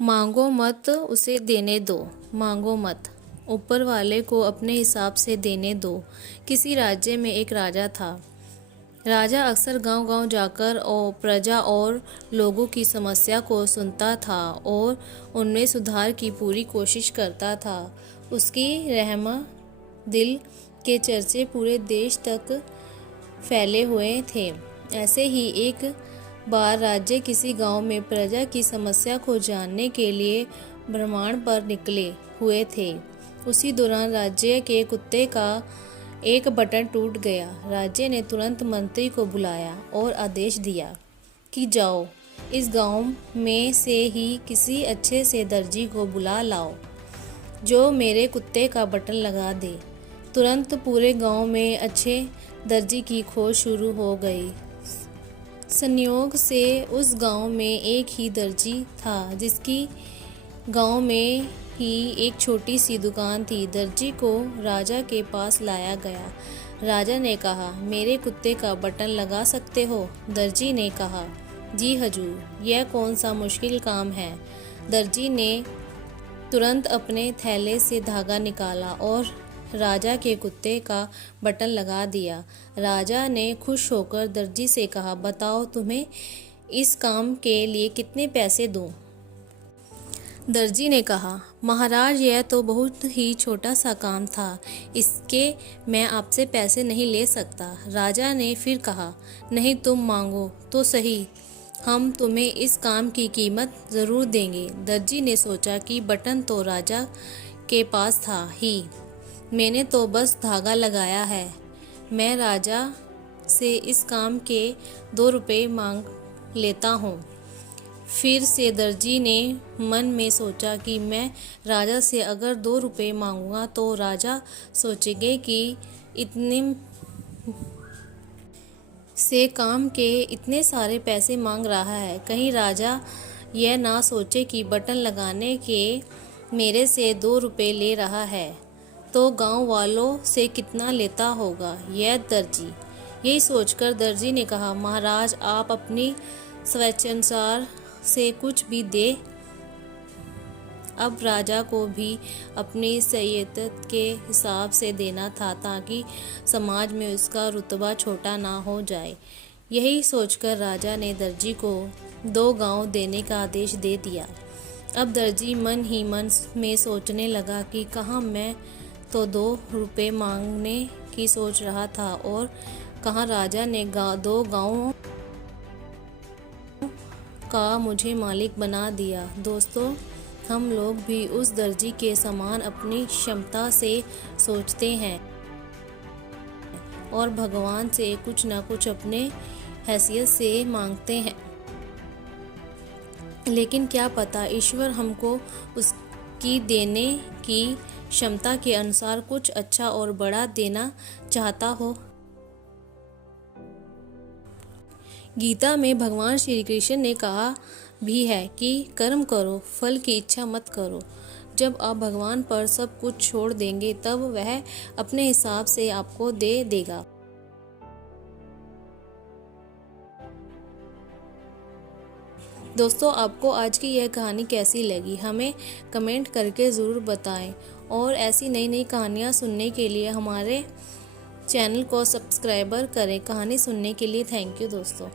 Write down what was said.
मांगो मत उसे देने दो, मांगो मत, ऊपर वाले को अपने हिसाब से देने दो। किसी राज्य में एक राजा था। राजा अक्सर गांव-गांव जाकर और प्रजा और लोगों की समस्या को सुनता था और उनमें सुधार की पूरी कोशिश करता था। उसकी रहम दिल के चर्चे पूरे देश तक फैले हुए थे। ऐसे ही एक बार राज्य किसी गांव में प्रजा की समस्या को जानने के लिए भ्रमण पर निकले हुए थे। उसी दौरान राज्य के कुत्ते का एक बटन टूट गया। राज्य ने तुरंत मंत्री को बुलाया और आदेश दिया कि जाओ, इस गांव में से ही किसी अच्छे से दर्जी को बुला लाओ जो मेरे कुत्ते का बटन लगा दे। तुरंत पूरे गांव में अच्छे दर्जी की खोज शुरू हो गई। संयोग से उस गांव में एक ही दर्जी था जिसकी गांव में ही एक छोटी सी दुकान थी। दर्जी को राजा के पास लाया गया। राजा ने कहा, मेरे कुत्ते का बटन लगा सकते हो? दर्जी ने कहा, जी हजूर, यह कौन सा मुश्किल काम है। दर्जी ने तुरंत अपने थैले से धागा निकाला और राजा के कुत्ते का बटन लगा दिया। राजा ने खुश होकर दर्जी से कहा, बताओ तुम्हें इस काम के लिए कितने पैसे दूं? दर्जी ने कहा, महाराज, यह तो बहुत ही छोटा सा काम था, इसके मैं आपसे पैसे नहीं ले सकता। राजा ने फिर कहा, नहीं, तुम मांगो तो सही, हम तुम्हें इस काम की कीमत ज़रूर देंगे। दर्जी ने सोचा कि बटन तो राजा के पास था ही, मैंने तो बस धागा लगाया है। मैं राजा से इस काम के 2 रुपये मांग लेता हूँ। फिर से दर्जी ने मन में सोचा कि मैं राजा से अगर 2 रुपये मांगूंगा तो राजा सोचेंगे कि इतने से काम के इतने सारे पैसे मांग रहा है। कहीं राजा यह ना सोचे कि बटन लगाने के मेरे से 2 रुपये ले रहा है तो गांव वालों से कितना लेता होगा यह दर्जी। यही सोचकर दर्जी ने कहा, महाराज, आप अपनी स्वेच्छानुसार से कुछ भी दे। अब राजा को भी अपनी सैयदत के हिसाब से देना था ताकि समाज में उसका रुतबा छोटा ना हो जाए। यही सोचकर राजा ने दर्जी को 2 गांव देने का आदेश दे दिया। अब दर्जी मन ही मन में सोचने लगा कि कहाँ मैं तो 2 रुपये मांगने की सोच रहा था और कहाँ राजा ने 2 गांवों का मुझे मालिक बना दिया। दोस्तों, हम लोग भी उस दर्जी के समान अपनी क्षमता से सोचते हैं और भगवान से कुछ ना कुछ अपने हैसियत से मांगते हैं, लेकिन क्या पता ईश्वर हमको उसकी देने की क्षमता के अनुसार कुछ अच्छा और बड़ा देना चाहता हो। गीता में भगवान श्री कृष्ण ने कहा भी है कि कर्म करो, फल की इच्छा मत करो। जब आप भगवान पर सब कुछ छोड़ देंगे तब वह अपने हिसाब से आपको दे देगा। दोस्तों, आपको आज की यह कहानी कैसी लगी हमें कमेंट करके ज़रूर बताएं और ऐसी नई नई कहानियाँ सुनने के लिए हमारे चैनल को सब्सक्राइबर करें। कहानी सुनने के लिए थैंक यू दोस्तों।